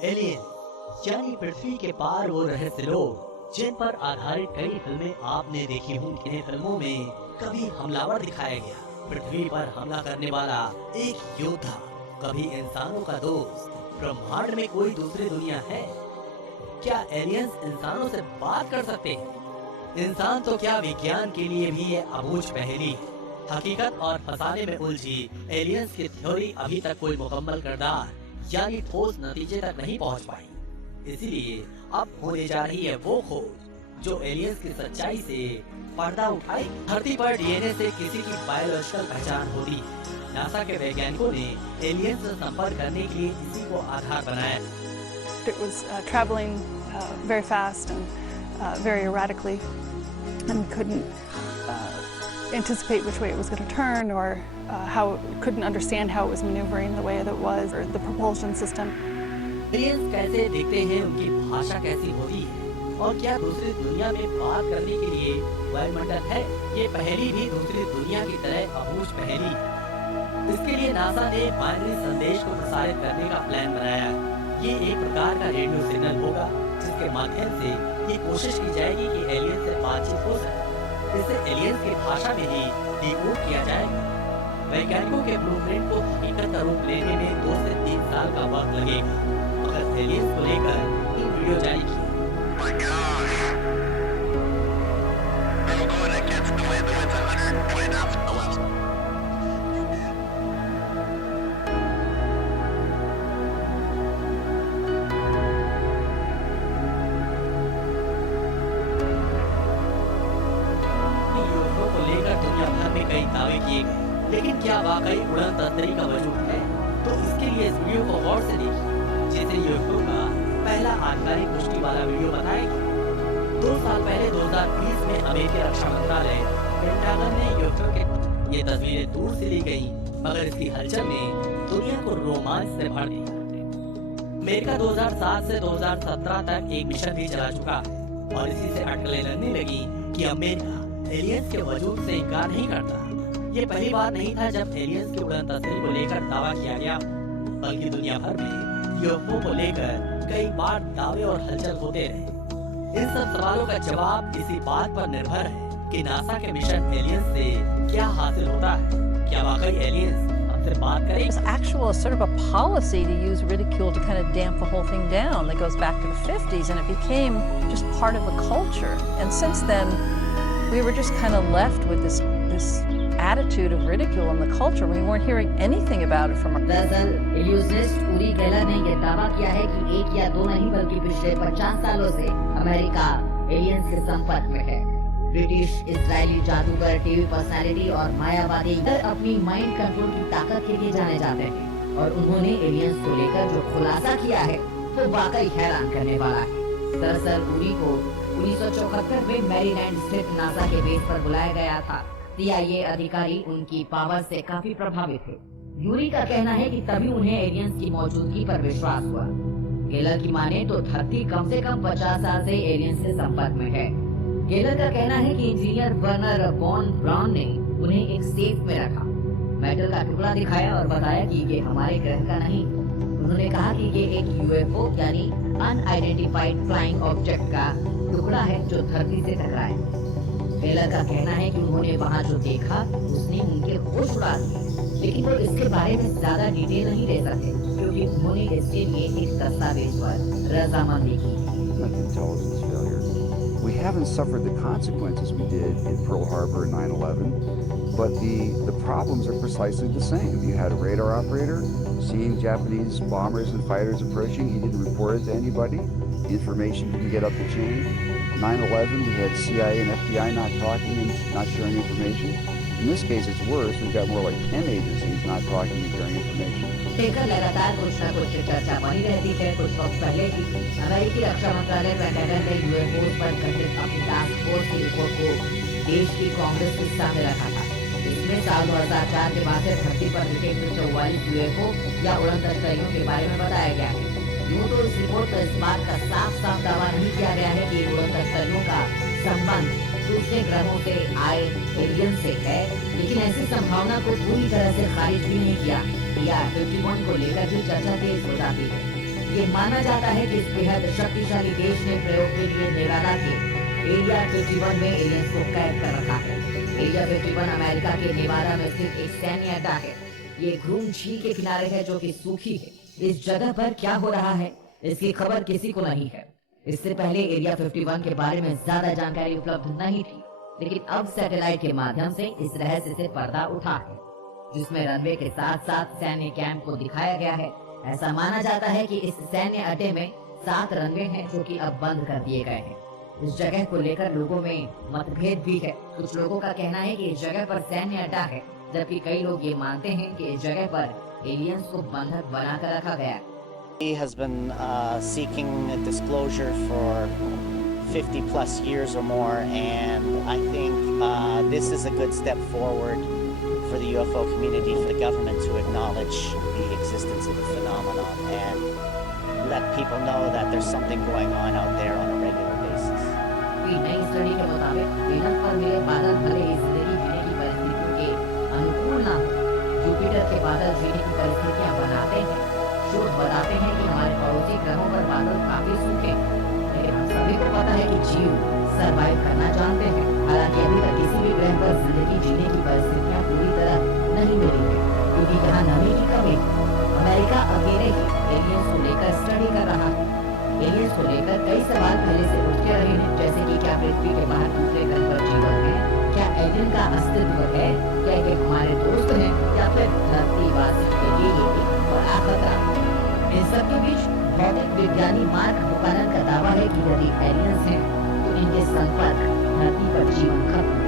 Alien यानी पृथ्वी के पार वो रहस्य लोग जिन पर आधारित कई फिल्में आपने देखी होंगी। इन फिल्मों में कभी हमलावर दिखाया गया, पृथ्वी पर हमला करने वाला एक योद्धा, कभी इंसानों का दोस्त। ब्रह्मांड में कोई दूसरी दुनिया है? क्या एलियंस इंसानों से बात कर सकते हैं? इंसान तो क्या, विज्ञान के लिए भी ये अबूझ पहेली है। हकीकत और फसाने में उलझी एलियंस की थ्योरी अभी तक कोई मुकम्मल करदार यानी ठोस नतीजे तक नहीं पहुंच पाई। इसीलिए अब होने जा रही है वो खोज जो एलियंस की सच्चाई से पर्दा उठाई। धरती पर डीएनए से किसी की बायोलॉजिकल पहचान होती है। नासा के वैज्ञानिकों ने एलियंस से संपर्क करने के लिए इसी को आधार बनाया। It was traveling very fast and very erratically, and couldn't anticipate which way it was going to turn, or couldn't understand how it was maneuvering the way that it was, or the propulsion system. Aliens कैसे दिखते हैं, उनकी भाषा कैसी होती है, और क्या दूसरी दुनिया में बात करने के लिए वायुमंडल है? ये पहेली भी दूसरी दुनिया की तरह अबूझ पहेली है। इसके लिए नासा ने बाइनरी संदेश को प्रसारित करने का प्लान बनाया। ये एक प्रकार का रेडियो सिग्नल होगा जिसके माध्यम से ये कोशिश की जाएगी कि एलियंस से बातचीत हो सके। इसे एलियंस की भाषा में ही डिकोड किया जाएगा। वैज्ञानिकों के ब्लूप्रिंट को हकीकत का रूप लेने में 2 से 3 साल का वक्त लगेगा। मगर एलियंस को लेकर एक वीडियो जारी की। कई दावे किए गए, लेकिन क्या वाकई उड़न तंत्री का वजूद है? तो इसके लिए इस वीडियो को गौर से देखिए, जिसे यूएफओ का पहला आधिकारिक पुष्टि वाला वीडियो बताएगा। 2 साल पहले 2020 में अमेरिकी रक्षा मंत्रालय पेंटागन ने यूएफओ के ये तस्वीरें दूर से ली गई, मगर इसकी हलचल ने दुनिया को रोमांच से भर दिया। अमेरिका 2007 से 2017 तक एक मिशन भी चला चुका है, और इसी से अटकलें लगने लगी कि अमेरिका एलियंस के वजूद से इनकार नहीं करता। ये पहली बार नहीं था जब एलियंस की उड़न तस्वीर को लेकर दावा किया गया, बल्कि दुनिया भर में यूएफओ को लेकर कई बार दावे और हलचल होते रहे। इन सब सवालों का जवाब इसी बात पर निर्भर है कि नासा के मिशन एलियंस से क्या हासिल होता है। क्या वाकई एलियंस हमसे बात करें? It's actual sort of a policy to use ridicule to kind of damp the whole thing down that goes back to the 50s, and it became just part of the culture. And since then, we were just kind of left with this attitude of ridicule in the culture. We weren't hearing anything about it from our... दरअसल illusionist ऊरी Geller ने यह दावा किया है कि 1 या 2 नहीं बल्कि पिछले 50 सालों से अमेरिका एलियंस के संपर्क में है। ब्रिटिश, इजरायली जादूगर, टीवी पर्सनालिटी और मायावादी अपनी माइंड कंट्रोल की ताकत के लिए जाने जाते हैं, और उन्होंने एलियंस को लेकर जो खुलासा किया है वो वाकई हैरान करने वाला है। दरअसल ऊरी को 1974 में मैरीलैंड स्थित नासा के बेस पर बुलाया गया था। CIA अधिकारी उनकी पावर से काफी प्रभावित थे। यूरी का कहना है कि तभी उन्हें एलियंस की मौजूदगी पर विश्वास हुआ। गेलर की माने तो धरती कम से कम 50 साल से एलियंस से संपर्क में है। गेलर का कहना है कि इंजीनियर वर्नर वॉन ब्राउन ने उन्हें एक सेफ में रखा, मेटल का टुकड़ा दिखाया और बताया कि ये हमारे ग्रह का नहीं। उन्होंने कहा कि ये एक UFO यानी अनआइडेंटिफाइड फ्लाइंग ऑब्जेक्ट का टुकड़ा है जो धरती से टकराया। गेलर का कहना है कि उन्होंने वहाँ जो देखा उसने उनके होश उड़ा दिए, लेकिन वो इसके बारे में ज्यादा डिटेल नहीं दे सके क्योंकि उन्होंने इसके लिए एक दस्तावेज पर रजामंदी की। We haven't suffered the consequences we did in Pearl Harbor and 9/11, but the problems are precisely the same. You had a radar operator seeing Japanese bombers and fighters approaching. He didn't report it to anybody. The information didn't get up the chain. 9/11, we had CIA and FBI not talking and not sharing information. In this case, it's worse. We've got more like 10 agencies not talking and sharing information. लेकर लगातार कुछ न कुछ चर्चा बनी रहती है। कुछ वक्त पहले ही अमेरिकी रक्षा मंत्रालय पेंटागन ने UFOs पर गठित अपनी टास्क फोर्स की रिपोर्ट को देश की कांग्रेस के सामने रखा था। इसमें साल 2004 के बाद से धरती पर दिखे 44 UFO या उड़न तस्करियों के बारे में बताया गया है। यूँ तो इस रिपोर्ट में इस बात का साफ साफ दावा नहीं किया गया है कि उड़न तस्करियों का संबंध दूसरे ग्रहों से आए एलियन से है, लेकिन ऐसी संभावना को पूरी तरह से खारिज भी नहीं किया या 51 को लेकर भी चर्चा तेज हो जाती है। ये माना जाता है कि इस बेहद शक्तिशाली देश ने प्रयोग के लिए नेवादा के एरिया 51 में एलियंस को कैद कर रखा है। एरिया 51 अमेरिका के नेवादा में स्थित एक सैन्य अड्डा है। ये ग्रूम झील के किनारे है जो कि सूखी है। इस जगह पर क्या हो रहा है इसकी खबर किसी को नहीं है। इससे पहले एरिया 51 के बारे में ज्यादा जानकारी उपलब्ध नहीं थी, लेकिन अब सैटेलाइट के माध्यम से इस रहस्य से पर्दा उठा है, जिसमें रनवे के साथ साथ सैन्य कैंप को दिखाया गया है। ऐसा माना जाता है कि इस सैन्य अड्डे में 7 रनवे हैं जो कि अब बंद कर दिए गए हैं। इस जगह को लेकर लोगों में मतभेद भी है। कुछ लोगों का कहना है कि इस जगह पर सैन्य अड्डा है, जबकि कई लोग ये मानते हैं कि इस जगह पर एलियंस को बंधक बनाकर रखा गया है। He has been seeking a disclosure for 50 plus years or more, and I think this is a good step forward for the UFO community, for the government to acknowledge the existence of the phenomenon and let people know that there's something going on out there on a regular basis. नई study के मुताबिक Venus पर मिले बादल भले ही जिंदगी जीने की परिस्थितियों के अनुकूल ना हो, जुपिटर के बादल जीने की परिस्थितियां बनाते हैं। शोध बताते हैं कि हमारे पड़ोसी ग्रहों पर बादल काफी सूखे, लेकिन हम सभी को पता है कि जीव सरवाइव करना जानते हैं। हालांकि अभी तक किसी भी ग्रह पर जिंदगी जीने की परिस्थितियां पूरी तरह नहीं मिली है, क्योंकि यहाँ नमी की कमी है। अमेरिका अकेले ही एलियंस को लेकर स्टडी कर रहा है। एलियंस को लेकर कई सवाल पहले से उठते रहे हैं, जैसे कि क्या पृथ्वी के बाहर दूसरे ग्रह पर जीवन है, क्या एलियन का अस्तित्व है, क्या ये हमारे दोस्त हैं, या फिर धरतीवासी के लिए ये एक बड़ा खतरा। इन सबके बीच भौतिक विज्ञानी मार्क बुकानन का दावा है कि यदि एलियंस हैं तो इनके संपर्क धरती पर जीवन खत्म